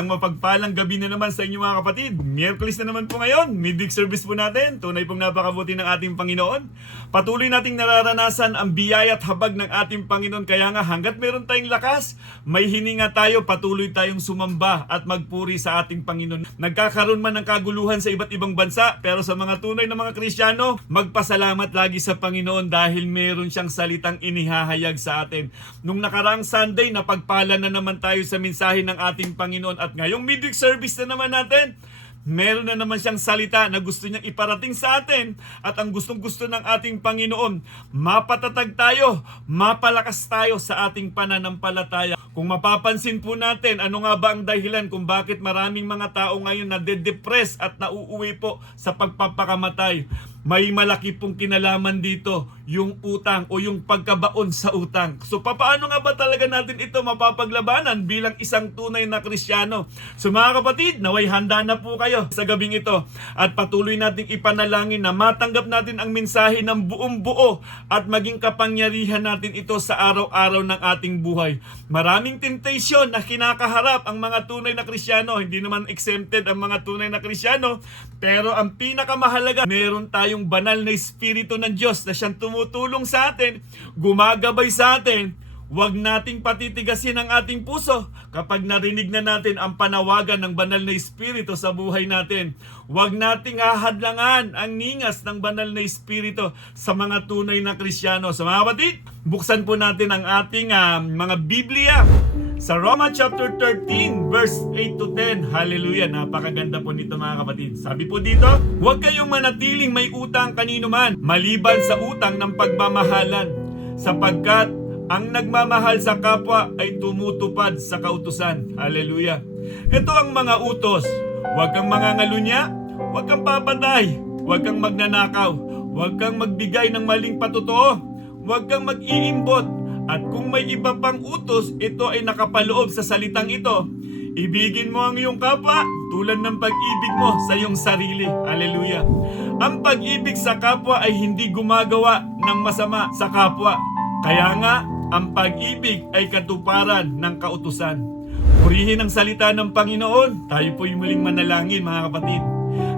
Isang mapagpalang gabi na naman sa inyo mga kapatid. Miyerkules na naman po ngayon. Midweek service po natin. Tunay pong napakabuti ng ating Panginoon. Patuloy nating nararanasan ang biyaya at habag ng ating Panginoon. Kaya nga hanggat meron tayong lakas, may hininga tayo, patuloy tayong sumamba at magpuri sa ating Panginoon. Nagkakaroon man ng kaguluhan sa iba't ibang bansa, pero sa mga tunay na mga Kristiyano, magpasalamat lagi sa Panginoon dahil meron siyang salitang inihahayag sa atin. Nung nakaraang Sunday, napagpala na naman tayo sa mensahe ng ating Panginoon. At ngayong midweek service na naman natin, meron na naman siyang salita na gusto niyang iparating sa atin. At ang gustong-gusto ng ating Panginoon, mapatatag tayo, mapalakas tayo sa ating pananampalataya. Kung mapapansin po natin, ano nga ba ang dahilan kung bakit maraming mga tao ngayon na de-depress at nauuwi po sa pagpapakamatay? May malaki pong kinalaman dito, yung utang o yung pagkabaon sa utang. So paano nga ba talaga natin ito mapapaglabanan bilang isang tunay na Kristiyano? So mga kapatid, naway handa na po kayo sa gabing ito at patuloy nating ipanalangin na matanggap natin ang mensahe ng buong buo at maging kapangyarihan natin ito sa araw-araw ng ating buhay. Maraming temptation na kinakaharap ang mga tunay na Kristiyano. Hindi naman exempted ang mga tunay na Kristiyano, pero ang pinakamahalaga, meron tayong banal na Espiritu ng Diyos na siyang tumutulong sa atin, gumagabay sa atin. Huwag nating patitigasin ang ating puso kapag narinig na natin ang panawagan ng banal na Espiritu sa buhay natin. Huwag nating hahadlangan ang ningas ng banal na Espiritu sa mga tunay na Kristiyano. So mga kapatid, buksan po natin ang ating mga Biblia sa Roma chapter 13 verse 8 to 10. Hallelujah! Napakaganda po nito mga kapatid. Sabi po dito, huwag kayong manatiling may utang kanino man, maliban sa utang ng pagmamahalan, sapagkat ang nagmamahal sa kapwa ay tumutupad sa kautusan. Hallelujah! Ito ang mga utos. Huwag kang mangangalunya, huwag kang papatay, huwag kang magnanakaw, huwag kang magbigay ng maling patotoo, huwag kang mag-iimbot. At kung may iba pang utos, ito ay nakapaloob sa salitang ito. Ibigin mo ang iyong kapwa tulad ng pag-ibig mo sa iyong sarili. Hallelujah! Ang pag-ibig sa kapwa ay hindi gumagawa ng masama sa kapwa. Kaya nga, ang pag-ibig ay katuparan ng kautusan. Purihin ang salita ng Panginoon. Tayo po'y muling manalangin mga kapatid.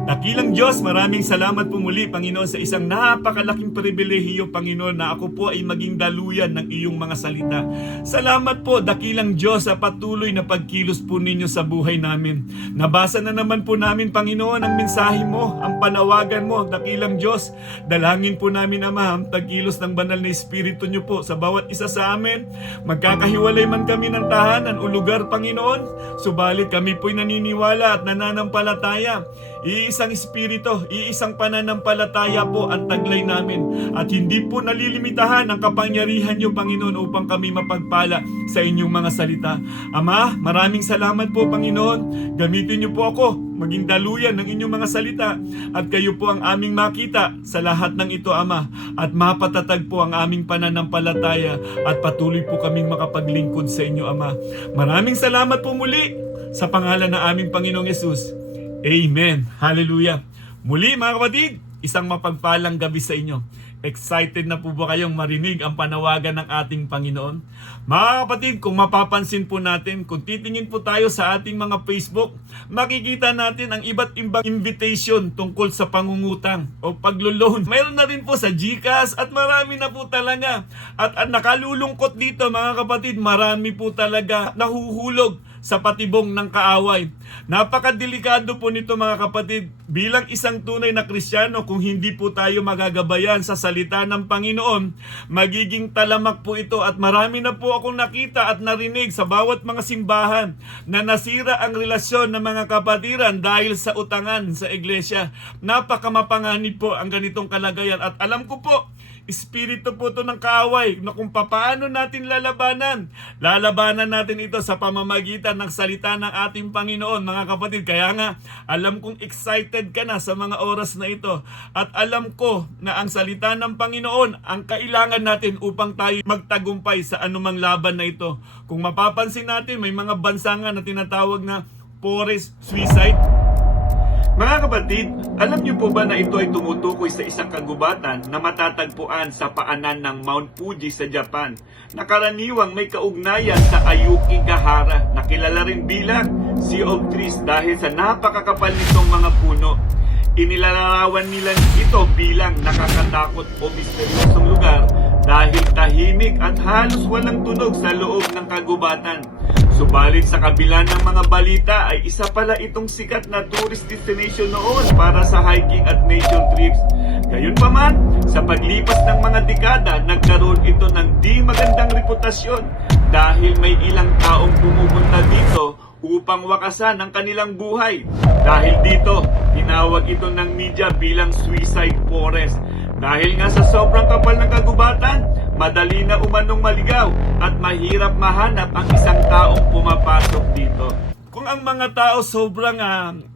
Dakilang Diyos, maraming salamat po muli, Panginoon, sa isang napakalaking pribilehiyo, Panginoon, na ako po ay maging daluyan ng iyong mga salita. Salamat po, dakilang Diyos, sa patuloy na pagkilos po ninyo sa buhay namin. Nabasa na naman po namin, Panginoon, ang mensahe mo, ang panawagan mo, dakilang Diyos. Dalangin po namin, Ama, ang pagkilos ng banal na Espiritu nyo po sa bawat isa sa amin. Magkakahiwalay man kami ng tahanan o lugar, Panginoon, subalit kami po'y naniniwala at nananampalataya. Iisang Espiritu, iisang pananampalataya po ang taglay namin. At hindi po nalilimitahan ang kapangyarihan niyo, Panginoon, upang kami mapagpala sa inyong mga salita. Ama, maraming salamat po, Panginoon. Gamitin niyo po ako, maging daluyan ng inyong mga salita. At kayo po ang aming makita sa lahat ng ito, Ama. At mapatatag po ang aming pananampalataya. At patuloy po kaming makapaglingkod sa inyo, Ama. Maraming salamat po muli sa pangalan ng aming Panginoong Yesus. Amen. Hallelujah. Muli mga kapatid, isang mapagpalang gabi sa inyo. Excited na po ba kayong marinig ang panawagan ng ating Panginoon? Mga kapatid, kung mapapansin po natin, kung titingin po tayo sa ating mga Facebook, makikita natin ang iba't ibang invitation tungkol sa pangungutang o paglo-loan. Mayroon na rin po sa GCash at marami na po talaga. At nakalulungkot dito mga kapatid, marami po talaga nahuhulog sa patibong ng kaaway. Napakadelikado po nito mga kapatid. Bilang isang tunay na Kristiyano, kung hindi po tayo magagabayan sa salita ng Panginoon, magiging talamak po ito. At marami na po akong nakita at narinig sa bawat mga simbahan na nasira ang relasyon ng mga kapatiran dahil sa utangan sa iglesia. Napakamapanganib po ang ganitong kalagayan. At alam ko po, espiritu po ito ng kaaway na kung paano natin lalabanan. Lalabanan natin ito sa pamamagitan ng salita ng ating Panginoon, mga kapatid. Kaya nga, alam kong excited ka na sa mga oras na ito. At alam ko na ang salita ng Panginoon ang kailangan natin upang tayo magtagumpay sa anumang laban na ito. Kung mapapansin natin, may mga bansa nga na tinatawag na forest suicide. Mga kapatid, alam niyo po ba na ito ay tumutukoy sa isang kagubatan na matatagpuan sa paanan ng Mount Fuji sa Japan, na karaniwang may kaugnayan sa Ayukigahara, na kilala rin bilang Sea of Trees dahil sa napakakapal nitong mga puno. Inilalarawan nila ito bilang nakakatakot o misteryosong lugar dahil tahimik at halos walang tunog sa loob ng kagubatan. Subalit sa kabila ng mga balita ay isa pala itong sikat na tourist destination noon para sa hiking at nature trips. Gayunpaman, sa paglipas ng mga dekada, nagkaroon ito ng di magandang reputasyon dahil may ilang taong pumupunta dito upang wakasan ang kanilang buhay. Dahil dito, tinawag ito ng media bilang suicide forest. Dahil nga sa sobrang kapal ng kagubatan, madali na umanong maligaw at mahirap mahanap ang isang taong pumapasok dito. Kung ang mga tao sobrang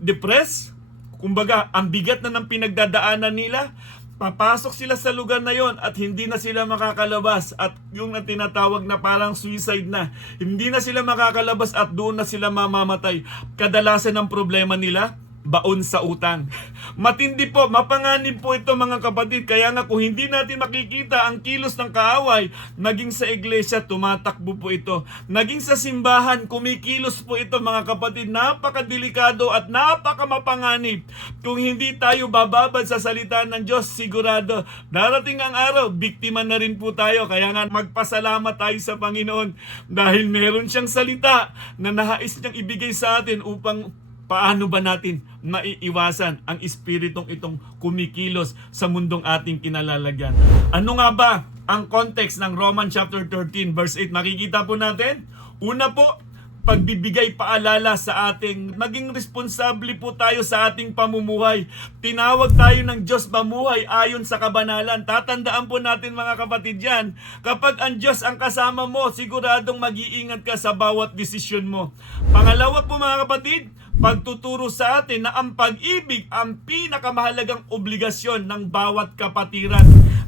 depressed, kumbaga ang bigat na ng pinagdadaanan nila, papasok sila sa lugar na yon at hindi na sila makakalabas at yung na tinatawag na parang suicide na, hindi na sila makakalabas at doon na sila mamamatay. Kadalasan ng problema nila, baon sa utang. Matindi po, mapanganib po ito mga kapatid. Kaya nga kung hindi natin makikita ang kilos ng kaaway, naging sa iglesia tumatakbo po ito. Naging sa simbahan, kumikilos po ito mga kapatid. Napakadelikado at napakamapanganib. Kung hindi tayo bababad sa salita ng Diyos, sigurado darating ang araw, biktima na rin po tayo. Kaya nga magpasalamat tayo sa Panginoon dahil meron siyang salita na nais niyang ibigay sa atin upang paano ba natin maiiwasan ang espiritong itong kumikilos sa mundong ating kinalalagyan? Ano nga ba ang context ng Romans chapter 13 verse 8? Makikita po natin. Una po, pagbibigay paalala sa ating maging responsable po tayo sa ating pamumuhay. Tinawag tayo ng Diyos mamuhay ayon sa kabanalan. Tatandaan po natin mga kapatid yan, kapag ang Diyos ang kasama mo, siguradong mag-iingat ka sa bawat desisyon mo. Pangalawa po mga kapatid, pagtuturo sa atin na ang pag-ibig ang pinakamahalagang obligasyon ng bawat kapatiran.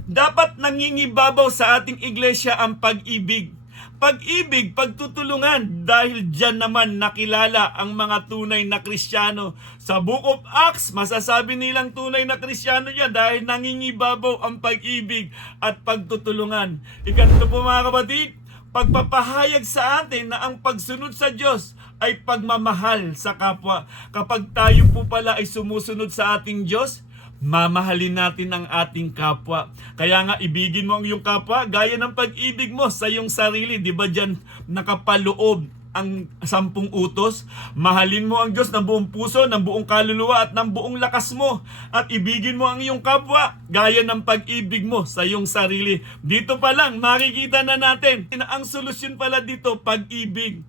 Dapat nangingibabaw sa ating iglesia ang pag-ibig. Pag-ibig, pagtutulungan, dahil dyan naman nakilala ang mga tunay na Kristiyano. Sa Book of Acts, masasabi nilang tunay na Kristiyano yan dahil nangingibabaw ang pag-ibig at pagtutulungan. Ikatlo po mga kapatid, pagpapahayag sa atin na ang pagsunod sa Diyos ay pagmamahal sa kapwa. Kapag tayo po pala ay sumusunod sa ating Diyos, mamahalin natin ang ating kapwa. Kaya nga ibigin mo ang iyong kapwa gaya ng pag-ibig mo sa iyong sarili. Di ba dyan nakapaloob ang 10 utos? Mahalin mo ang Diyos ng buong puso, ng buong kaluluwa at ng buong lakas mo. At ibigin mo ang iyong kapwa gaya ng pag-ibig mo sa iyong sarili. Dito pa lang makikita na natin na ang solusyon pala dito, pag-ibig.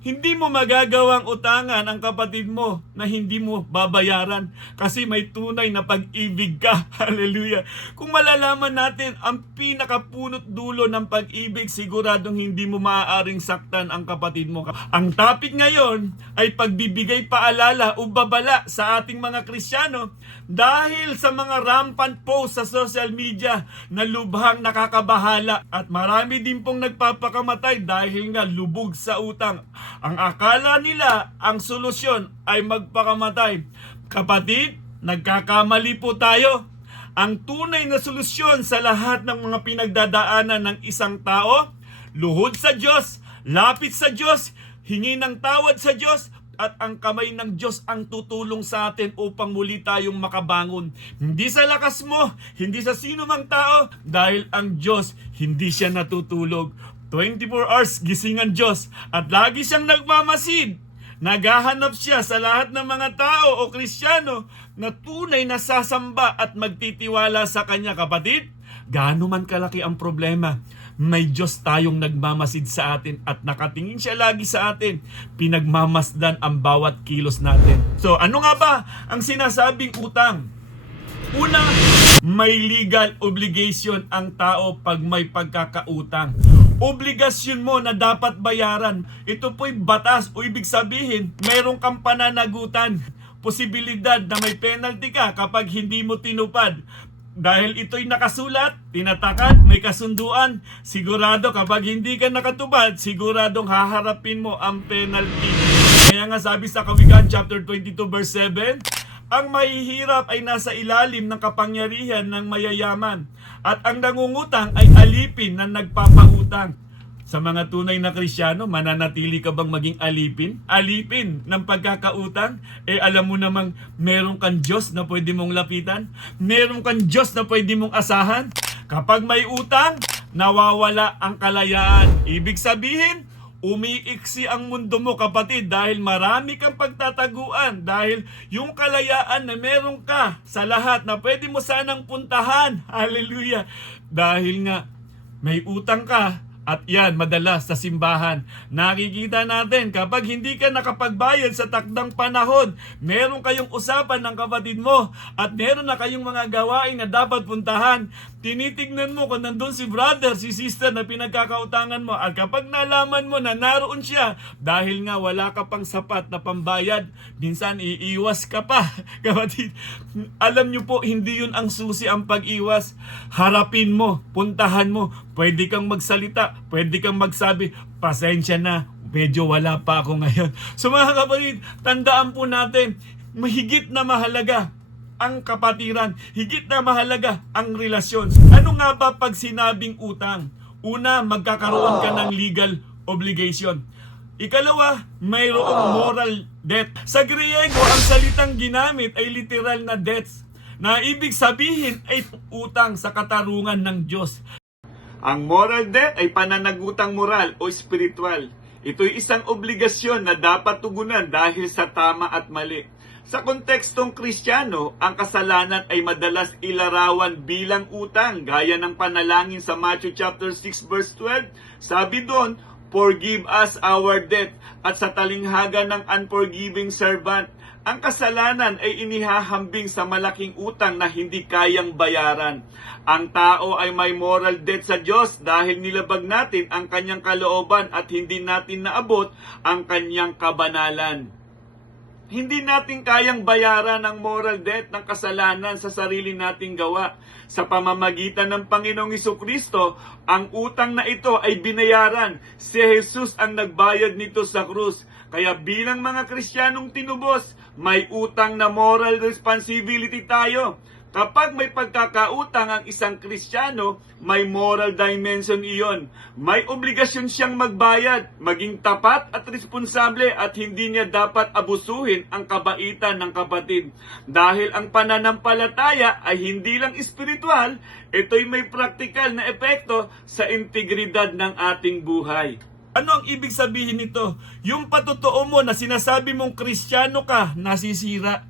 Hindi mo magagawang utangan ang kapatid mo na hindi mo babayaran kasi may tunay na pag-ibig ka. Hallelujah. Kung malalaman natin ang pinakapunot dulo ng pag-ibig, siguradong hindi mo maaaring saktan ang kapatid mo. Ang topic ngayon ay pagbibigay paalala o babala sa ating mga Kristiyano dahil sa mga rampant posts sa social media na lubhang nakakabahala at marami din pong nagpapakamatay dahil nga lubog sa utang. Ang akala nila ang solusyon ay magpakamatay. Kapatid, nagkakamali po tayo. Ang tunay na solusyon sa lahat ng mga pinagdadaanan ng isang tao, luhod sa Diyos, lapit sa Diyos, hingi ng tawad sa Diyos, at ang kamay ng Diyos ang tutulong sa atin upang muli tayong makabangon. Hindi sa lakas mo, hindi sa sino mang tao, dahil ang Diyos hindi siya natutulog. 24 hours gising ang Diyos at lagi siyang nagmamasid. Naghahanap siya sa lahat ng mga tao o Kristiyano na tunay na sasamba at magtitiwala sa Kanya. Kapatid, gaano man kalaki ang problema, may Diyos tayong nagmamasid sa atin at nakatingin siya lagi sa atin. Pinagmamasdan ang bawat kilos natin. So ano nga ba ang sinasabing utang? Una, may legal obligation ang tao pag may pagkakautang. Obligasyon mo na dapat bayaran. Ito po'y batas o ibig sabihin, mayroong kang pananagutan. Posibilidad na may penalty ka kapag hindi mo tinupad. Dahil ito'y nakasulat, tinatakan, may kasunduan, sigurado kapag hindi ka nakatupad, siguradong haharapin mo ang penalty. Kaya nga sabi sa Kawikaan chapter 22 verse 7, ang mahihirap ay nasa ilalim ng kapangyarihan ng mayayaman at ang nangungutang ay alipin ng nagpapautang. Sa mga tunay na Kristiyano, mananatili ka bang maging alipin? Alipin ng pagkakautang? Alam mo namang meron kang Diyos na pwede mong lapitan? Meron kang Diyos na pwede mong asahan? Kapag may utang, nawawala ang kalayaan. Ibig sabihin, umiiksi ang mundo mo, kapatid, dahil marami kang pagtataguan, dahil yung kalayaan na meron ka sa lahat na pwede mo sanang puntahan, hallelujah, dahil nga may utang ka. At yan, madalas sa simbahan, nakikita natin kapag hindi ka nakapagbayad sa takdang panahon, meron kayong usapan ng kapatid mo at meron na kayong mga gawain na dapat puntahan, tinitignan mo kung nandun si brother, si sister na pinagkakautangan mo, at kapag nalaman mo na naroon siya, dahil nga wala ka pang sapat na pambayad, minsan iiwas ka pa. Kapatid, alam nyo po, hindi yun ang susi ang pag-iwas. Harapin mo, puntahan mo, pwede kang magsalita, pwede kang magsabi, pasensya na, medyo wala pa ako ngayon. So mga kapatid, tandaan po natin, mahigit na mahalaga ang kapatiran, higit na mahalaga ang relasyon. Ano nga ba pag sinabing utang? Una, magkakaroon ka ng legal obligation. Ikalawa, mayroong moral debt. Sa Griego, ang salitang ginamit ay literal na debts, na ibig sabihin ay utang sa katarungan ng Diyos. Ang moral debt ay pananagutang moral o spiritual. Ito'y isang obligasyon na dapat tugunan dahil sa tama at mali. Sa kontekstong Kristiyano, ang kasalanan ay madalas ilarawan bilang utang, gaya ng panalangin sa Matthew chapter 6 verse 12. Sabi doon, "Forgive us our debt," at sa talinghaga ng unforgiving servant, ang kasalanan ay inihahambing sa malaking utang na hindi kayang bayaran. Ang tao ay may moral debt sa Diyos dahil nilabag natin ang kanyang kalooban at hindi natin naabot ang kanyang kabanalan. Hindi natin kayang bayaran ang moral debt ng kasalanan sa sarili nating gawa. Sa pamamagitan ng Panginoong Hesukristo, ang utang na ito ay binayaran. Si Jesus ang nagbayad nito sa krus. Kaya bilang mga Kristiyanong tinubos, may utang na moral responsibility tayo. Kapag may pagkakautang ang isang Kristiyano, may moral dimension iyon. May obligasyon siyang magbayad, maging tapat at responsable, at hindi niya dapat abusuhin ang kabaitan ng kapatid. Dahil ang pananampalataya ay hindi lang espiritual, ito'y may praktikal na epekto sa integridad ng ating buhay. Ano ang ibig sabihin nito? Yung patotoo mo na sinasabi mong Kristiyano ka, nasisira.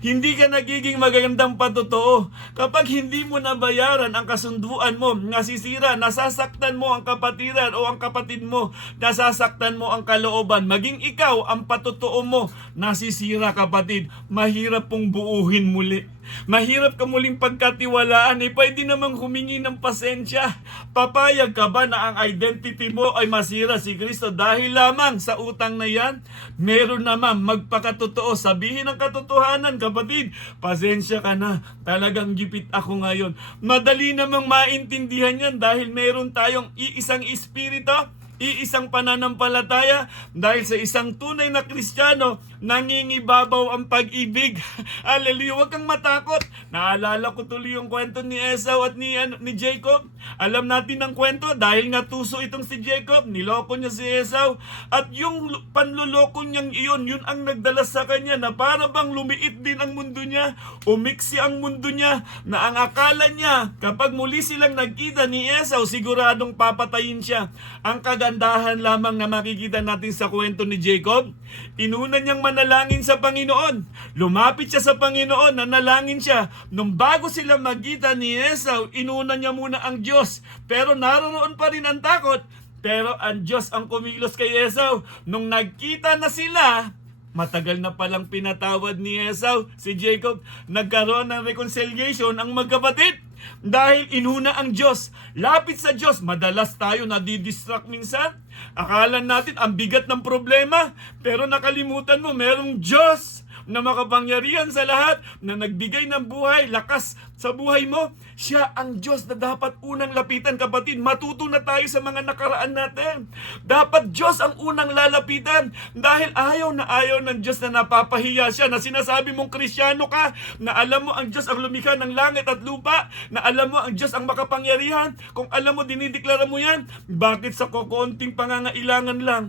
Hindi ka nagiging magandang patotoo. Kapag hindi mo nabayaran ang kasunduan mo, nasisira, nasasaktan mo ang kapatiran o ang kapatid mo, nasasaktan mo ang kalooban. Maging ikaw, ang patotoo mo, nasisira, kapatid. Mahirap pong buuhin muli. Mahirap ka muling pagkatiwalaan, pwede namang humingi ng pasensya. Papayag ka ba na ang identity mo ay masira si Kristo dahil lamang sa utang na yan? Meron naman magpakatotoo, sabihin ang katotohanan, kapatid. Pasensya ka na, talagang gipit ako ngayon. Madali namang maintindihan yan dahil meron tayong iisang espiritu, iisang pananampalataya, dahil sa isang tunay na Kristiyano, nangingibabaw ang pag-ibig. Hallelujah, huwag kang matakot. Naalala ko tuloy yung kwento ni Esau at ni Jacob. Alam natin ang kwento dahil nga tuso itong si Jacob, niloko niya si Esau, at yung panluloko niyang iyon, yun ang nagdala sa kanya na para bang lumiit din ang mundo niya, umiksi ang mundo niya, na ang akala niya kapag muli silang nagkita ni Esau, siguradong papatayin siya. Ang kagandahan lamang na makikita natin sa kwento ni Jacob, inuna niyang manalangin sa Panginoon. Lumapit siya sa Panginoon, nanalangin siya. Nung bago sila magkita ni Esau, inuna niya muna ang Diyos. Pero naroon pa rin ang takot. Pero ang Diyos ang kumilos kay Esau. Nung nagkita na sila, matagal na palang pinatawad ni Esau si Jacob. Nagkaroon ng reconciliation ang magkapatid. Dahil inuna ang Diyos. Lapit sa Diyos. Madalas tayo nadidistract minsan. Akala natin ang bigat ng problema. Pero nakalimutan mo, merong Diyos. na makapangyarihan sa lahat, na nagbigay ng buhay, lakas sa buhay mo. Siya ang Diyos na dapat unang lapitan, kapatid. Matuto na tayo sa mga nakaraan natin. Dapat Diyos ang unang lalapitan dahil ayaw ng Diyos na napapahiya siya, na sinasabi mong Kristiyano ka, na alam mo ang Diyos ang lumikha ng langit at lupa, na alam mo ang Diyos ang makapangyarihan. Kung alam mo, dinideklara mo yan, bakit sa kukunting pangangailangan lang,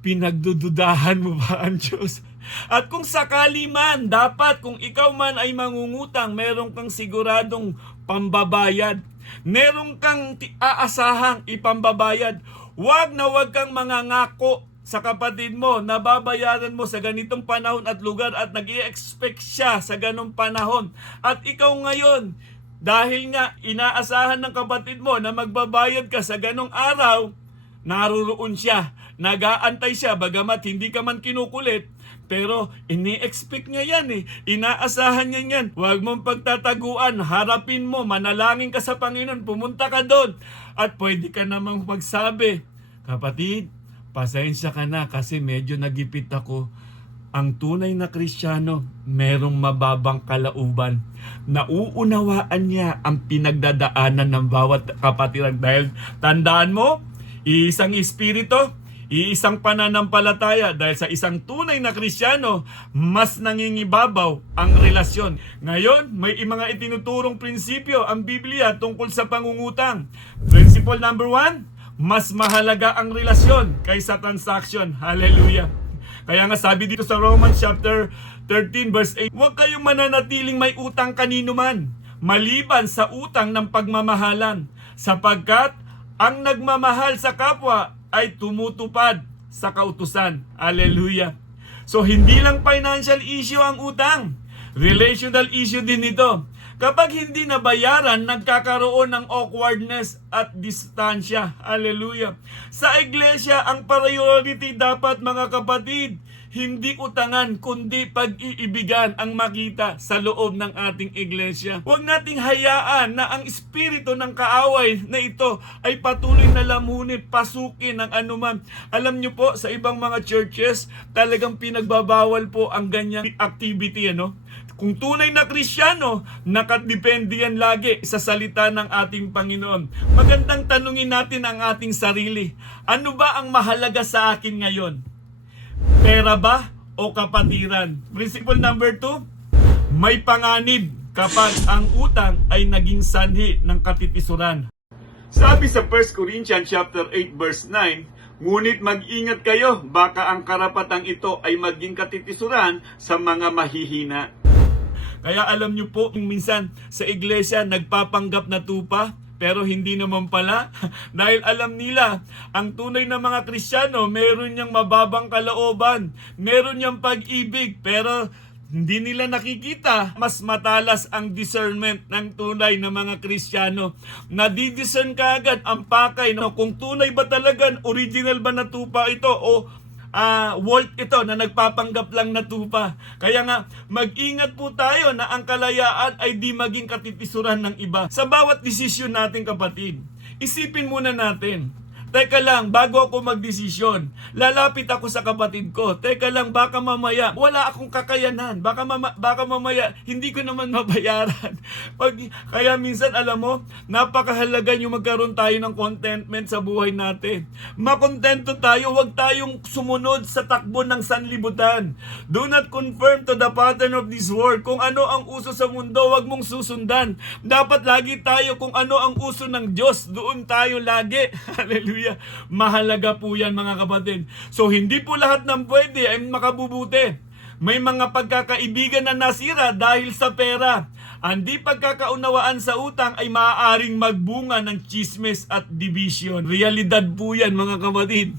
pinagdududahan mo ba ang Diyos? At kung sakali man, dapat kung ikaw man ay mangungutang, meron kang siguradong pambabayad. Meron kang aasahang ipambabayad. Huwag kang mangangako sa kapatid mo na babayaran mo sa ganitong panahon at lugar at nag-i-expect siya sa ganong panahon. At ikaw ngayon, dahil nga inaasahan ng kapatid mo na magbabayad ka sa ganong araw, naruroon siya, nag-aantay siya, bagamat hindi ka man kinukulit, pero ini-expect niya yan eh. Inaasahan niya yan. Huwag mong pagtataguan, harapin mo, manalangin ka sa Panginoon, pumunta ka doon. At pwede ka namang magsabi, kapatid, pasensya ka na kasi medyo nagipit ako. Ang tunay na Kristiyano, merong mababang kalooban. Nauunawaan niya ang pinagdadaanan ng bawat kapatiran. Dahil tandaan mo, iisang espiritu, iisang pananampalataya. Dahil sa isang tunay na Kristiyano, mas nangingibabaw ang relasyon. Ngayon, may mga itinuturong prinsipyo ang Biblia tungkol sa pangungutang. Principle number 1, mas mahalaga ang relasyon kaysa transaction. Hallelujah! Kaya nga sabi dito sa Romans chapter 13 verse 8, huwag kayong mananatiling may utang kanino man, maliban sa utang ng pagmamahalan, sapagkat ang nagmamahal sa kapwa ay tumutupad sa kautusan. Hallelujah! So hindi lang financial issue ang utang, relational issue din ito. Kapag hindi nabayaran, nagkakaroon ng awkwardness at distansya. Hallelujah! Sa iglesia, ang priority dapat, mga kapatid, hindi utangan, kundi pag-iibigan ang makita sa loob ng ating iglesia. Huwag nating hayaan na ang espiritu ng kaaway na ito ay patuloy na lamunin, pasukin ng anuman. Alam nyo po, sa ibang mga churches, talagang pinagbabawal po ang ganyang activity, ano? Kung tunay na Kristiyano, nakadepende yan lagi sa salita ng ating Panginoon. Magandang tanungin natin ang ating sarili. Ano ba ang mahalaga sa akin ngayon? Pera ba o kapatiran? Principle number 2, may panganib kapag ang utang ay naging sanhi ng katitisuran. Sabi sa 1 Corinthians chapter 8 verse 9, ngunit mag-ingat kayo, baka ang karapatang ito ay maging katitisuran sa mga mahihina. Kaya alam nyo po, minsan sa iglesia nagpapanggap na tupa, pero hindi naman pala. Dahil alam nila, ang tunay na mga Kristiyano, meron niyang mababang kalooban, meron niyang pag-ibig, pero hindi nila nakikita. Mas matalas ang discernment ng tunay na mga Kristiyano. Nadidiscern ka agad ang pakay, no? Kung tunay ba talaga, original ba na tupa ito, o Walt ito na nagpapanggap lang na tupa. Kaya nga, mag-ingat po tayo na ang kalayaan ay di maging katitisuran ng iba. Sa bawat desisyon natin, kapatid, isipin muna natin, teka lang, bago ako magdesisyon, lalapit ako sa kapatid ko. Teka lang, baka mamaya, wala akong kakayanan. Baka mamaya, hindi ko naman mabayaran. Kaya minsan, alam mo, napakahalaga yung magkaroon tayo ng contentment sa buhay natin. Makontento tayo, huwag tayong sumunod sa takbo ng sanlibutan. Do not conform to the pattern of this world. Kung ano ang uso sa mundo, huwag mong susundan. Dapat lagi tayo kung ano ang uso ng Diyos. Doon tayo lagi. Hallelujah. Mahalaga po yan, mga kapatid. So hindi po lahat ng pwede ay makabubuti. May mga pagkakaibigan na nasira dahil sa pera. Ang di pagkakaunawaan sa utang ay maaaring magbunga ng chismes at division. Realidad po yan, mga kapatid.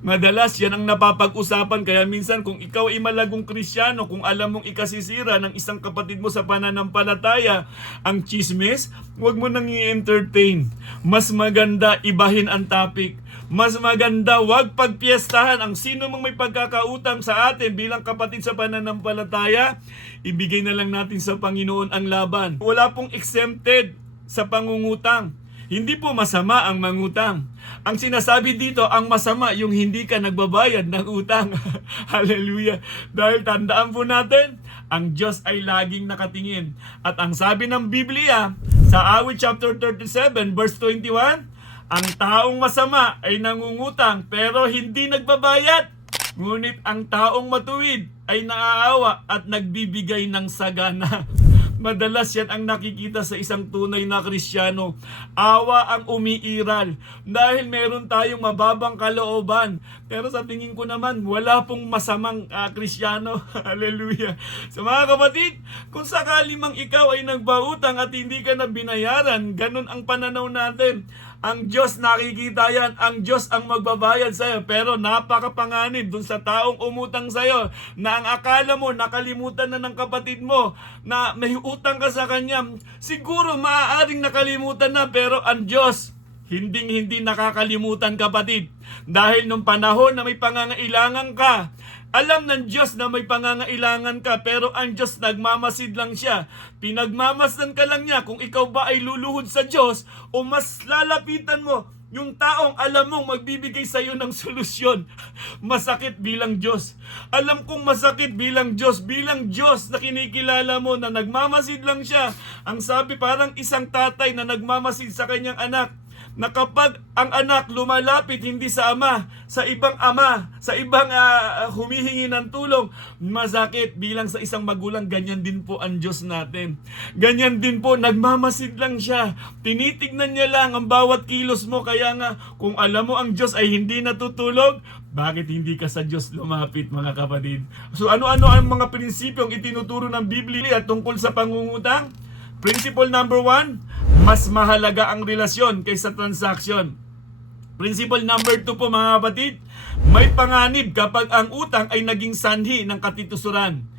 Madalas yan ang napapag-usapan. Kaya minsan kung ikaw ay malagong Kristiyano, kung alam mong ikasisira ng isang kapatid mo sa pananampalataya ang chismes, huwag mo nang i-entertain. Mas maganda ibahin ang topic. Mas maganda wag pagpiestahan ang sino mang may pagkakautang sa atin bilang kapatid sa pananampalataya. Ibigay na lang natin sa Panginoon ang laban. Wala pong exempted sa pangungutang. Hindi po masama ang mangutang. Ang sinasabi dito, ang masama yung hindi ka nagbabayad ng utang. Hallelujah. Dahil tandaan po natin, ang Diyos ay laging nakatingin. At ang sabi ng Biblia, sa Awit chapter 37 verse 21, ang taong masama ay nangungutang pero hindi nagbabayad. Ngunit ang taong matuwid ay naaawa at nagbibigay ng sagana. Madalas yan ang nakikita sa isang tunay na Kristiyano. Awa ang umiiral dahil meron tayong mababang kalooban. Pero sa tingin ko naman, wala pong masamang Kristiyano. Hallelujah. So mga kapatid, kung sakali mang ikaw ay nagbautang at hindi ka na binayaran, ganun ang pananaw natin. Ang Diyos nakikita yan. Ang Diyos ang magbabayad sa'yo. Pero napakapanganib dun sa taong umutang sa'yo na ang akala mo nakalimutan na ng kapatid mo na may utang ka sa kanya. Siguro maaaring nakalimutan na pero ang Diyos hindi nakakalimutan kapatid. Dahil nung panahon na may pangangailangan ka, alam ng Diyos na may pangangailangan ka pero ang Diyos nagmamasid lang siya. Pinagmamasdan ka lang niya kung ikaw ba ay luluhod sa Diyos o mas lalapitan mo yung taong alam mong magbibigay sa iyo ng solusyon. Masakit bilang Diyos. Alam kong masakit bilang Diyos na kinikilala mo na nagmamasid lang siya. Ang sabi parang isang tatay na nagmamasid sa kanyang anak, na kapag ang anak lumalapit hindi sa ama, sa ibang humihingi ng tulong, masakit bilang sa isang magulang. Ganyan din po ang Diyos natin. Ganyan din po, nagmamasid lang siya. Tinitignan niya lang ang bawat kilos mo. Kaya nga, kung alam mo ang Diyos ay hindi natutulog, bakit hindi ka sa Diyos lumapit, mga kapatid? So ano-ano ang mga prinsipyong itinuturo ng Biblia tungkol sa pangungutang? Principle number 1, mas mahalaga ang relasyon kaysa transaksyon. Principle number 2 po mga kapatid, may panganib kapag ang utang ay naging sanhi ng katitusuran.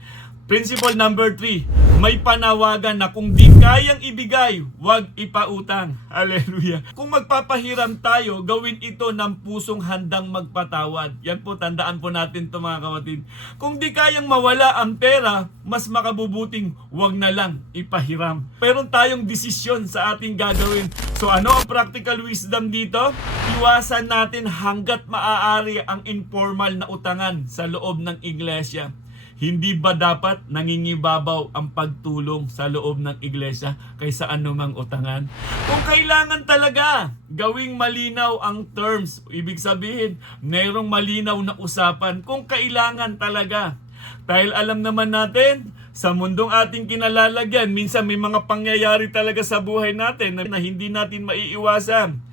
Principle number 3, may panawagan na kung di kayang ibigay, huwag ipautang. Hallelujah. Kung magpapahiram tayo, gawin ito ng pusong handang magpatawad. Yan po, tandaan po natin ito mga kapatid. Kung di kayang mawala ang pera, mas makabubuting huwag na lang ipahiram. Meron tayong desisyon sa ating gagawin. So ano ang practical wisdom dito? Iwasan natin hanggat maaari ang informal na utangan sa loob ng iglesia. Hindi ba dapat nangingibabaw ang pagtulong sa loob ng iglesia kaysa anumang utangan? Kung kailangan talaga, gawing malinaw ang terms. Ibig sabihin, mayroong malinaw na usapan kung kailangan talaga. Dahil alam naman natin, sa mundong ating kinalalagyan, minsan may mga pangyayari talaga sa buhay natin na hindi natin maiiwasan.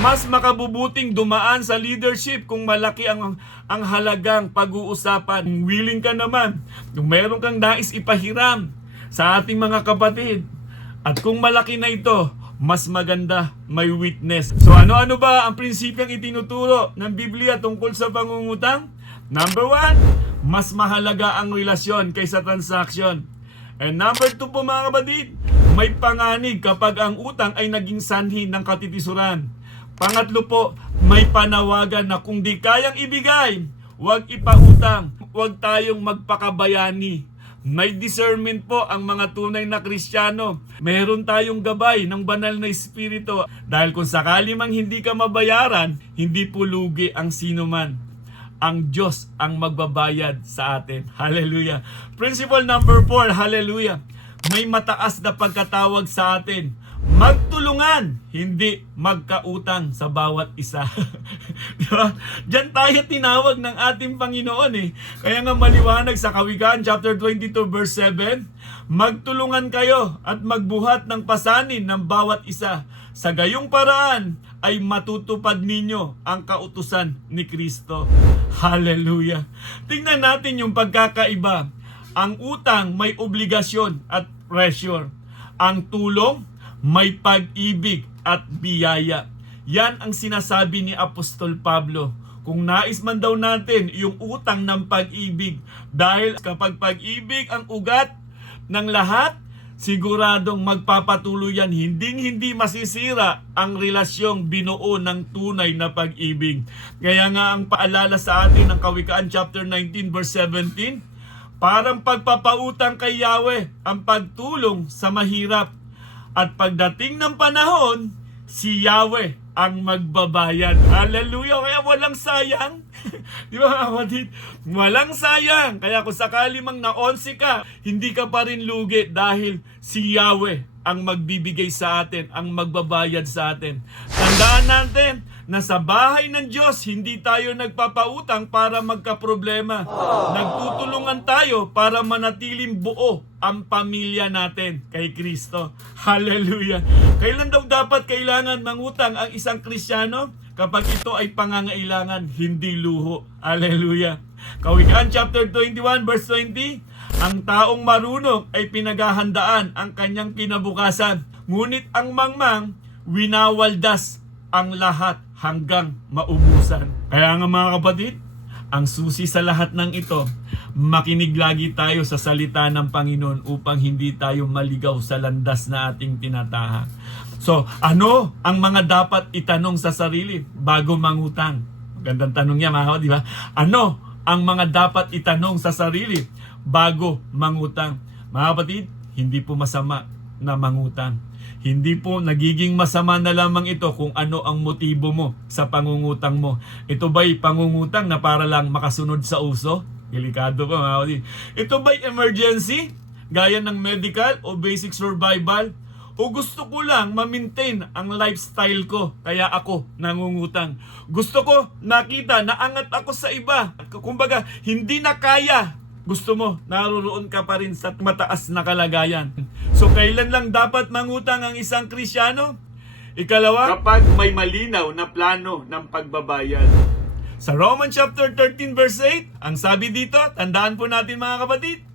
Mas makabubuting dumaan sa leadership kung malaki ang halagang pag-uusapan. Kung willing ka naman, kung meron kang nais ipahiram sa ating mga kapatid, at kung malaki na ito, mas maganda may witness. So ano-ano ba ang prinsipyong itinuturo ng Biblia tungkol sa pangungutang? Number 1, mas mahalaga ang relasyon kaysa transaksyon. And number 2 po mga kapatid, may panganib kapag ang utang ay naging sanhi ng katitisuran. Pangatlo po, may panawagan na kung di kayang ibigay, huwag ipautang, huwag tayong magpakabayani. May discernment po ang mga tunay na Kristiyano. Meron tayong gabay ng banal na Espiritu. Dahil kung sakali mang hindi ka mabayaran, hindi po lugi ang sinuman. Ang Diyos ang magbabayad sa atin. Hallelujah. Principle number 4, hallelujah. May mataas na pagkatawag sa atin. Magtulungan, hindi magkautang sa bawat isa. Diba? Diyan tayo tinawag ng ating Panginoon eh. Kaya nga maliwanag sa Kawikaan chapter 22 verse 7, magtulungan kayo at magbuhat ng pasanin ng bawat isa. Sa gayong paraan ay matutupad ninyo ang kautusan ni Kristo. Hallelujah. Tingnan natin yung pagkakaiba. Ang utang may obligasyon at pressure. Ang tulong may pag-ibig at biyaya. Yan ang sinasabi ni Apostol Pablo. Kung nais man daw natin yung utang ng pag-ibig, dahil kapag pag-ibig ang ugat ng lahat, siguradong magpapatuloy yan. Hindi masisira ang relasyong binuo ng tunay na pag-ibig. Kaya nga ang paalala sa atin ng Kawikaan chapter 19 verse 17, parang pagpapautang kay Yahweh ang pagtulong sa mahirap. At pagdating ng panahon, si Yahweh ang magbabayad. Hallelujah! Kaya walang sayang. Di ba mga kapatid? Walang sayang. Kaya kung sakali mang na-11 ka, hindi ka pa rin lugi dahil si Yahweh ang magbibigay sa atin, ang magbabayad sa atin. Tandaan natin na sa bahay ng Diyos, hindi tayo nagpapautang para magkaproblema. Nagtutulungan tayo para manatiling buo ang pamilya natin kay Kristo. Hallelujah! Kailan daw dapat kailangan mangutang ang isang Kristiyano? Kapag ito ay pangangailangan, hindi luho. Hallelujah! Kawikaan chapter 21 verse 20, ang taong marunong ay pinaghahandaan ang kanyang kinabukasan. Ngunit ang mangmang, winawaldas ang lahat hanggang maubusan. Kaya nga mga kapatid, ang susi sa lahat ng ito, makinig lagi tayo sa salita ng Panginoon upang hindi tayo maligaw sa landas na ating tinatahak. So, ano ang mga dapat itanong sa sarili bago mangutang? Magandang tanong niya mga kapatid, di ba? Ano ang mga dapat itanong sa sarili bago mangutang? Mga kapatid, hindi po masama na mangutang. Hindi po nagiging masama na lamang ito kung ano ang motibo mo sa pangungutang mo. Ito ba'y pangungutang na para lang makasunod sa uso? Delikado pa mga kapatid. Ito ba'y emergency? Gaya ng medical o basic survival? O gusto ko lang ma-maintain ang lifestyle ko, kaya ako nangungutang. Gusto ko nakita na angat ako sa iba. Kumbaga, hindi na kaya. Gusto mo, naroon ka pa rin sa mataas na kalagayan. So, kailan lang dapat mangutang ang isang Kristiyano? Ikalawa, kapag may malinaw na plano ng pagbabayad. Sa Romans chapter 13 verse 8, ang sabi dito, tandaan po natin mga kapatid,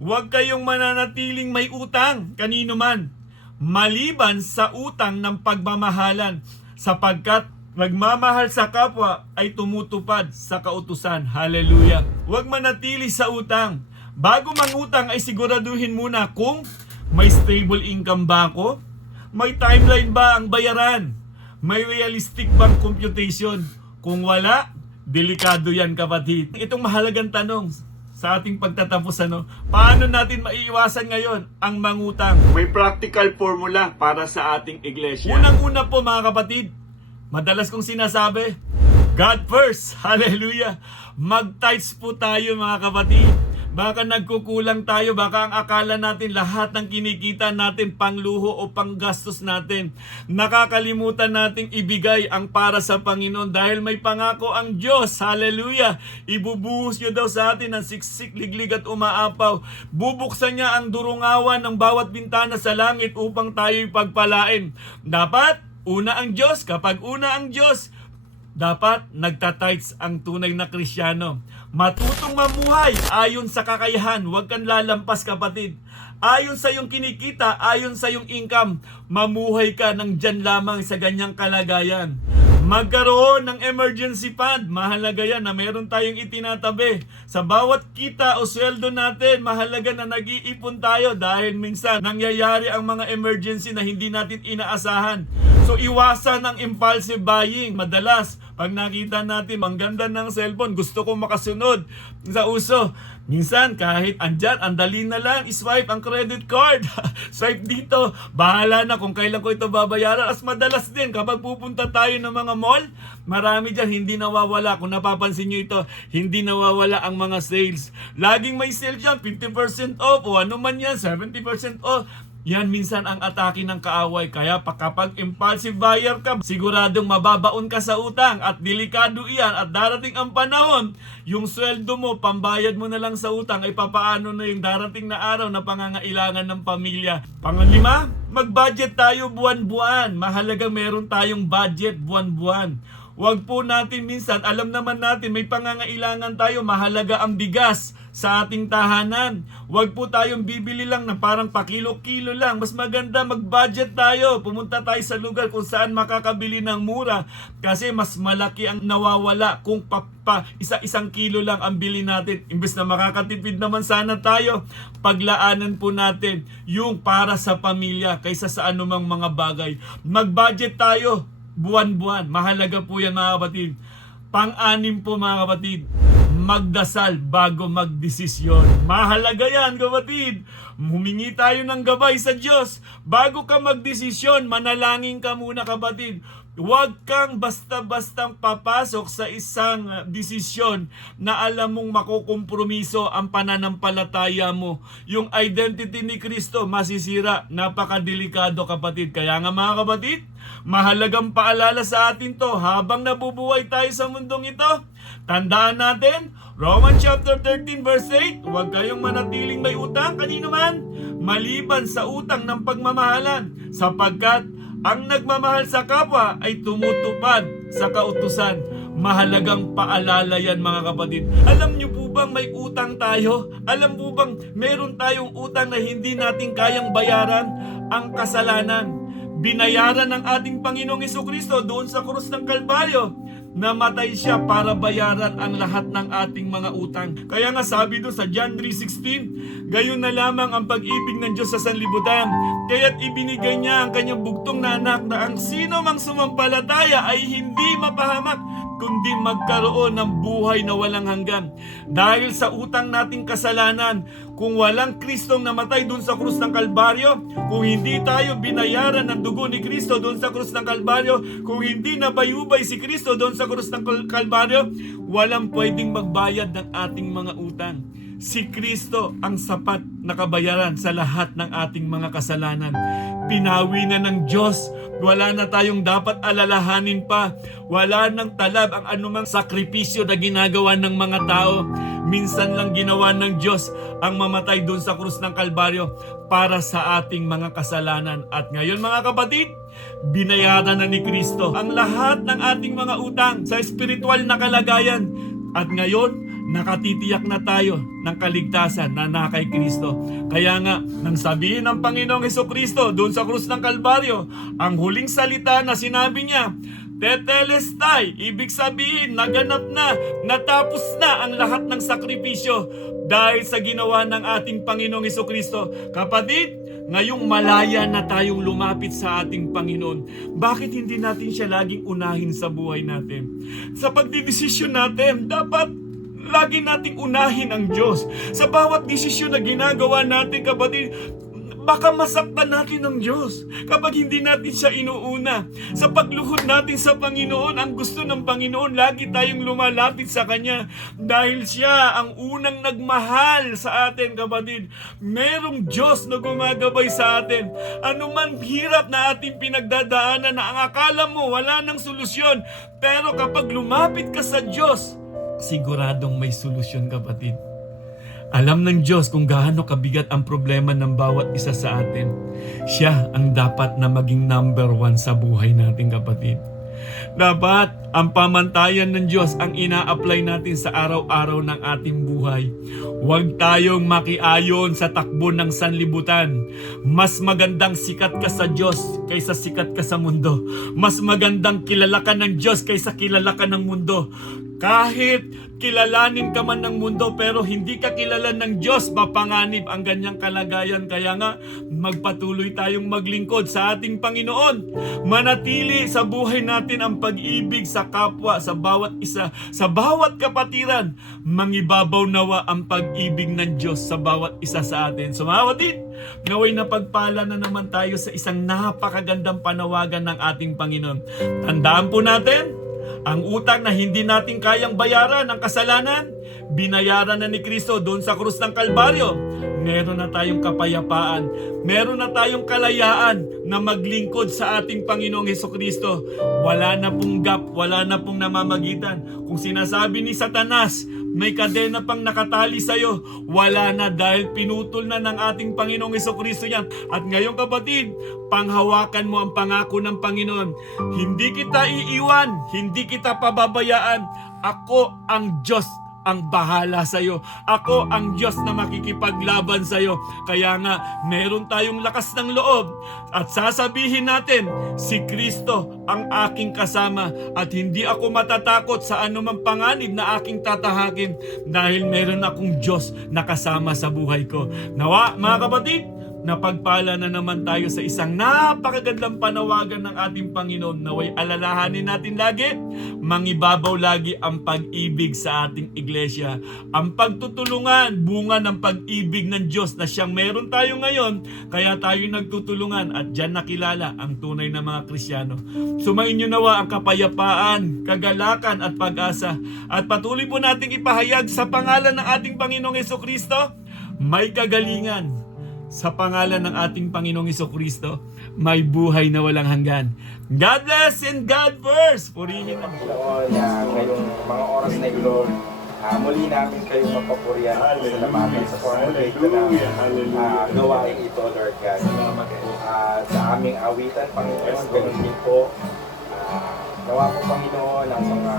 huwag kayong mananatiling may utang kanino man, maliban sa utang ng pagmamahalan, sapagkat nagmamahal sa kapwa ay tumutupad sa kautusan. Hallelujah! Huwag manatili sa utang. Bago mangutang ay siguraduhin muna kung may stable income ba ako? May timeline ba ang bayaran? May realistic bang computation? Kung wala, delikado yan kapatid. Itong mahalagang tanong sa ating pagtatapos, paano natin maiiwasan ngayon ang mangutang? May practical formula para sa ating iglesia. Unang-una po mga kapatid, madalas kong sinasabi, God first. Hallelujah! Mag-tithes po tayo mga kapatid. Baka nagkukulang tayo, baka ang akala natin lahat ng kinikita natin pangluho o panggastos natin. Nakakalimutan nating ibigay ang para sa Panginoon dahil may pangako ang Diyos. Hallelujah! Ibubuhos niyo daw sa atin ng siksik, liglig at umaapaw. Bubuksan niya ang durungawan ng bawat bintana sa langit upang tayo'y pagpalain. Dapat, una ang Diyos. Kapag una ang Diyos, dapat nagtatites ang tunay na Kristiyano. Matutong mamuhay ayon sa kakayahan. Huwag kang lalampas kapatid. Ayon sa iyong kinikita, ayon sa iyong income, mamuhay ka ng dyan lamang sa ganyang kalagayan. Magkaroon ng emergency fund. Mahalaga yan na meron tayong itinatabi. Sa bawat kita o sweldo natin, mahalaga na nag-iipon tayo dahil minsan nangyayari ang mga emergency na hindi natin inaasahan. So iwasan ang impulsive buying. Madalas, pag nakita natin ang ganda ng cellphone, gusto ko makasunod sa uso. Minsan kahit andyan, ang dali na lang, iswipe ang credit card. Swipe dito, bahala na kung kailan ko ito babayaran. As madalas din, kapag pupunta tayo ng mga mall, marami dyan, hindi nawawala. Kung napapansin nyo ito, hindi nawawala ang mga sales. Laging may sale dyan, 50% off o ano man yan, 70% off. Yan minsan ang atake ng kaaway. Kaya kapag impulsive buyer ka, siguradong mababaon ka sa utang at delikado iyan at darating ang panahon, yung sweldo mo, pambayad mo na lang sa utang ay papaano na yung darating na araw na pangangailangan ng pamilya. Pangalima, mag-budget tayo buwan-buwan. Mahalagang meron tayong budget buwan-buwan. Huwag po natin minsan, alam naman natin may pangangailangan tayo, mahalaga ang bigas sa ating tahanan. Huwag po tayong bibili lang na parang pakilo-kilo lang. Mas maganda mag-budget tayo. Pumunta tayo sa lugar kung saan makakabili ng mura. Kasi mas malaki ang nawawala kung isa-isang kilo lang ang bili natin. Imbes na makakatipid naman sana tayo, paglaanan po natin yung para sa pamilya kaysa sa anumang mga bagay. Mag-budget tayo buwan-buwan. Mahalaga po yan mga kapatid. Pang-anim po mga kapatid, magdasal bago magdesisyon. Mahalaga yan, kapatid. Humingi tayo ng gabay sa Diyos. Bago ka magdesisyon, manalangin ka muna, kapatid. Huwag kang basta-bastang papasok sa isang desisyon na alam mong makukompromiso ang pananampalataya mo. Yung identity ni Kristo masisira. Napakadelikado, kapatid. Kaya nga, mga kapatid, mahalagang paalala sa atin to habang nabubuhay tayo sa mundong ito. Tandaan natin, Romans chapter 13 verse 8, huwag kayong manatiling may utang kanino man, maliban sa utang ng pagmamahalan, sapagkat ang nagmamahal sa kapwa ay tumutupad sa kautusan. Mahalagang paalala yan, mga kapatid. Alam niyo po bang may utang tayo? Alam po bang meron tayong utang na hindi natin kayang bayaran? Ang kasalanan. Binayaran ng ating Panginoong Jesucristo doon sa krus ng Kalbaryo. Namatay siya para bayaran ang lahat ng ating mga utang. Kaya nga sabi doon sa John 3:16, gayon na lamang ang pag-ibig ng Diyos sa sanlibutan, kaya't ibinigay niya ang kanyang bugtong na anak na ang sino mang sumampalataya ay hindi mapahamak, kundi magkaroon ng buhay na walang hanggan. Dahil sa utang nating kasalanan, kung walang Kristong namatay doon sa krus ng Kalbaryo, kung hindi tayo binayaran ng dugo ni Kristo doon sa krus ng Kalbaryo, kung hindi nabayubay si Kristo doon sa krus ng Kalbaryo, walang pwedeng magbayad ng ating mga utang. Si Kristo ang sapat na kabayaran sa lahat ng ating mga kasalanan. Pinawi na ng Diyos. Wala na tayong dapat alalahanin pa. Wala nang talab ang anumang sakripisyo na ginagawa ng mga tao. Minsan lang ginawa ng Diyos ang mamatay doon sa krus ng Kalbaryo para sa ating mga kasalanan. At ngayon, mga kapatid, binayaran na ni Kristo ang lahat ng ating mga utang sa espiritual na kalagayan. At ngayon, nakatitiyak na tayo ng kaligtasan na kay Kristo. Kaya nga, nang sabihin ng Panginoong Jesucristo doon sa krus ng Kalbaryo, ang huling salita na sinabi niya, Tetelestai, ibig sabihin, naganap na, natapos na ang lahat ng sakripisyo dahil sa ginawa ng ating Panginoong Jesucristo. Kapatid, ngayong malaya na tayong lumapit sa ating Panginoon, bakit hindi natin siya laging unahin sa buhay natin? Sa pagdidesisyon natin, dapat lagi nating unahin ang Diyos. Sa bawat desisyon na ginagawa natin, kapatid, baka masaktan natin ang Diyos kapag hindi natin siya inuuna. Sa pagluhod natin sa Panginoon, ang gusto ng Panginoon, lagi tayong lumalapit sa Kanya dahil siya ang unang nagmahal sa atin, kapatid. Merong Diyos na gumagabay sa atin. Ano man hirap na ating pinagdadaanan na ang akala mo wala nang solusyon, pero kapag lumapit ka sa Diyos, siguradong may solusyon, kapatid. Alam ng Diyos kung gaano kabigat ang problema ng bawat isa sa atin. Siya ang dapat na maging number 1 sa buhay natin, kapatid. Dapat ang pamantayan ng Diyos ang ina-apply natin sa araw-araw ng ating buhay. Huwag tayong makiayon sa takbo ng sanlibutan. Mas magandang sikat ka sa Diyos kaysa sikat ka sa mundo. Mas magandang kilala ka ng Diyos kaysa kilala ka ng mundo. Kahit kilalanin ka man ng mundo pero hindi ka kilala ng Diyos, mapanganib ang ganyang kalagayan. Kaya nga, magpatuloy tayong maglingkod sa ating Panginoon. Manatili sa buhay natin ang pag-ibig sa kapwa, sa bawat isa, sa bawat kapatiran. Mangibabaw nawa ang pag-ibig ng Diyos sa bawat isa sa atin. So mga kapatid, naway napagpala na naman tayo sa isang napakagandang panawagan ng ating Panginoon. Tandaan po natin, ang utang na hindi natin kayang bayaran, ang kasalanan, binayaran na ni Kristo doon sa krus ng Kalbaryo. Meron na tayong kapayapaan, meron na tayong kalayaan na maglingkod sa ating Panginoong Jesucristo. Wala na pong gap, wala na pong namamagitan. Kung sinasabi ni Satanas, may kadena pang nakatali sa'yo, wala na dahil pinutol na ng ating Panginoong Jesucristo yan. At ngayon, kapatid, panghawakan mo ang pangako ng Panginoon. Hindi kita iiwan, hindi kita pababayaan. Ako ang Diyos ang bahala sa'yo. Ako ang Diyos na makikipaglaban sa'yo. Kaya nga, meron tayong lakas ng loob at sasabihin natin, si Kristo ang aking kasama at hindi ako matatakot sa anumang panganib na aking tatahakin dahil meron akong Diyos na kasama sa buhay ko. Nawa, mga kapatid, napagpala na naman tayo sa isang napakagandang panawagan ng ating Panginoon. Naway alalahanin natin lagi, mangibabaw lagi ang pag-ibig sa ating iglesia. Ang pagtutulungan, bunga ng pag-ibig ng Diyos na siyang meron tayo ngayon, kaya tayo nagtutulungan at dyan nakilala ang tunay na mga Kristiyano. Sumainyo nawa ang kapayapaan, kagalakan at pag-asa, at patuloy po nating ipahayag sa pangalan ng ating Panginoong Hesukristo, may kagalingan. Sa pangalan ng ating Panginoong Hesukristo, may buhay na walang hanggan. God bless and God first! Purihin ang Panginoon, ngayong mga oras na ito, muli namin kayong mapapurihan at salamatan sa formulate na gawain ito, Lord God. At sa aming awitan, Panginoon, ganun din po. Nawa po, Panginoon, ang mga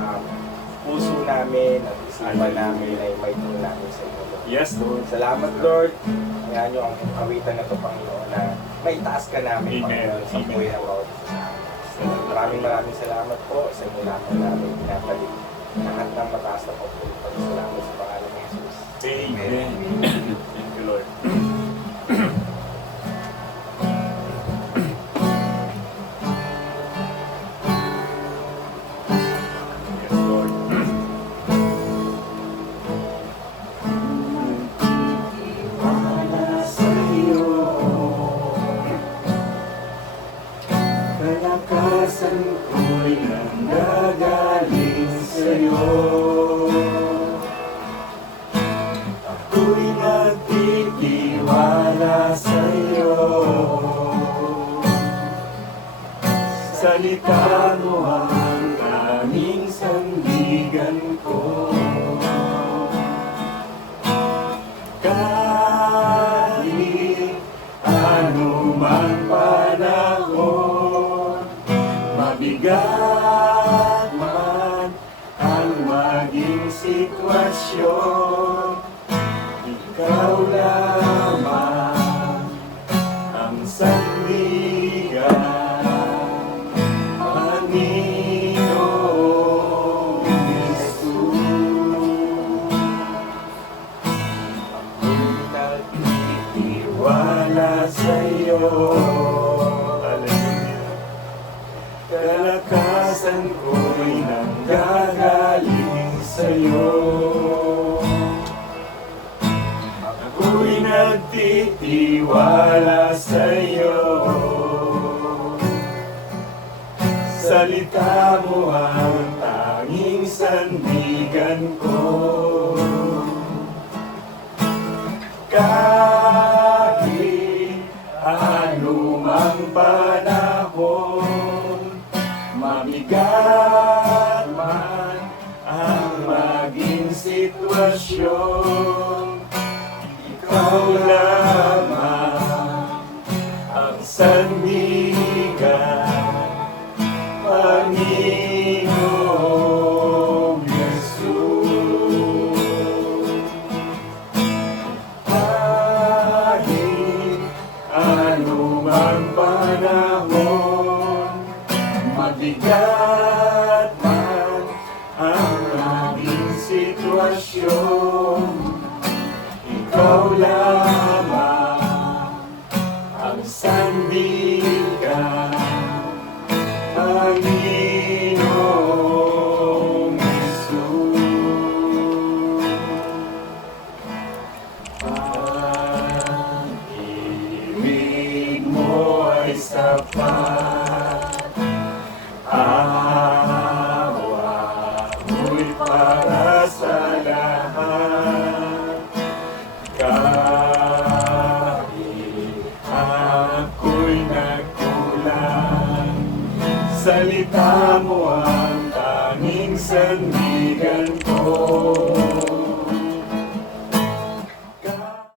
puso namin at isipan namin ay may tulong namin sa iyo. Yes, Lord. Salamat, Lord. Ngayon nyo ang awitan na ito, Panginoon, na may taas ka namin, Panginoon, sa buhay ng bawat isa sa amin. Maraming salamat po sa inyo lamang namin pinapalik. Lahat ng mataas na po. Salamat sa pangalan ng Jesus. Amen. Thank you, Lord. Yes, Lord. Kalakasan ko'y nanggagaling sa'yo. Ako'y nagtitiwala sa'yo. Salita mo ang tanging sandigan ko. Kahit anumang panahon, mabigat man ang maging sitwasyon, ikaw lamang ang sandigan, Panginoong Jesus. Ako'y nagtitiwala sa'yo. Kalakasan ko'y nanggagaling sa'yo. Ako'y nagtitiwala sa'yo. Salita mo ang tanging sandigan ko. Kahit anumang panahon, mabigat man ang maging sitwasyon, ikaw lamang ang sandigan, Panginoong Jesus. Kahit anumang panahon, mabigat man ang aming sitwasyon, ikaw lamang ang sandigan, Panginoong Jesus. Pag-ibig mo ay sapat, awa mo'y para sa lahat. Kahit ako'y nagkulang, salita mo ang tanging sandigan ko.